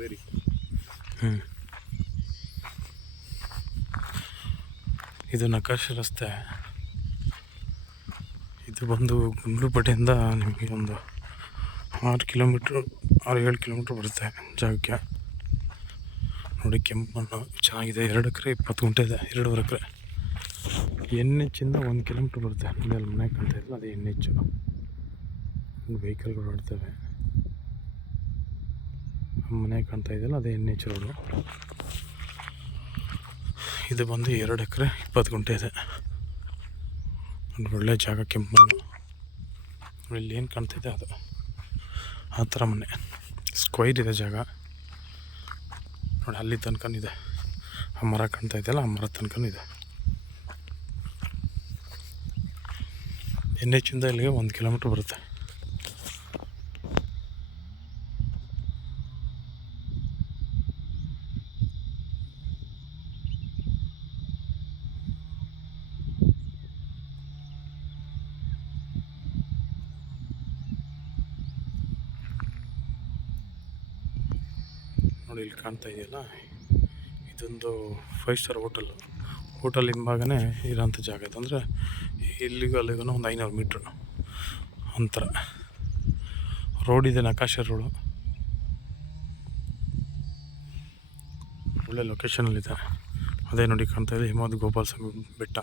ಕಾವೇರಿ. ಇದು ನಕಾಶೆ ರಸ್ತೆ. ಇದು ಬಂದು ಗುಂಡ್ಲುಪೇಟೆಯಿಂದ ನಿಮಗೆ ಒಂದು 6 ಕಿಲೋಮೀಟ್ರ್ 6-7 ಕಿಲೋಮೀಟ್ರ್ ಬರುತ್ತೆ ಜಾಗಕ್ಕೆ. ನೋಡಿ ಕೆಂಪು ಮಣ್ಣು ಚೆನ್ನಾಗಿದೆ. 2 ಎಕರೆ 20 ಗುಂಟೆ ಇದೆ. 2.5 ಎಕರೆ. NH ಇಂದ 1 ಕಿಲೋಮೀಟ್ರ್ ಬರುತ್ತೆ. ನೋಡಿ ಅಲ್ಲಿ ಮನೆ ಕಾಣ್ತಾ ಇಲ್ಲ, ಅದೇ NH. ವೆಹಿಕಲ್ಗಳು ಓಡ್ತವೆ. ಮನೆ ಕಾಣ್ತಾ ಇದೆಯಲ್ಲ, ಅದೇ NH ರೋಡು. ಇದು ಬಂದು 2 ಎಕರೆ 20 ಗುಂಟೆ ಇದೆ. ಒಳ್ಳೆ ಜಾಗ, ಕೆಂಪು ಮಣ್ಣು. ಇಲ್ಲಿ ಏನು ಕಾಣ್ತಿದೆ ಅದು ಆ ಥರ ಮನೆ. ಸ್ಕ್ವೈರ್ ಇದೆ ಜಾಗ ನೋಡಿ. ಅಲ್ಲಿ ತನಕನಿದೆ. ಆ ಮರ ಕಾಣ್ತಾ ಇದೆಯಲ್ಲ, ಆ ಮರ ತನಕನಿದೆ. NH ಇಂದ ಇಲ್ಲಿಗೆ 1 ಕಿಲೋಮೀಟ್ರ್ ಬರುತ್ತೆ. ನೋಡಿ ಇಲ್ಲಿ ಕಾಣ್ತಾ ಇದೆಯಲ್ಲ, ಇದೊಂದು 5 ಸ್ಟಾರ್ ಹೋಟೆಲ್ ಹಿಂಭಾಗನೇ ಇರೋಂಥ ಜಾಗ ಇದು. ಅಂದರೆ ಇಲ್ಲಿಗೂ ಅಲ್ಲಿಗೂ ಒಂದು 500 ಮೀಟ್ರ್ ಅಂತರ. ರೋಡ್ ಇದೆ, ನಕಾಶೆ ರೋಡು. ಒಳ್ಳೆ ಲೊಕೇಶನಲ್ಲಿದೆ. ಅದೇ ನೋಡಿ ಕಾಣ್ತಾ ಇದೆ ಹಿಮವದ್ ಗೋಪಾಲ ಸ್ವಾಮಿ ಬೆಟ್ಟ.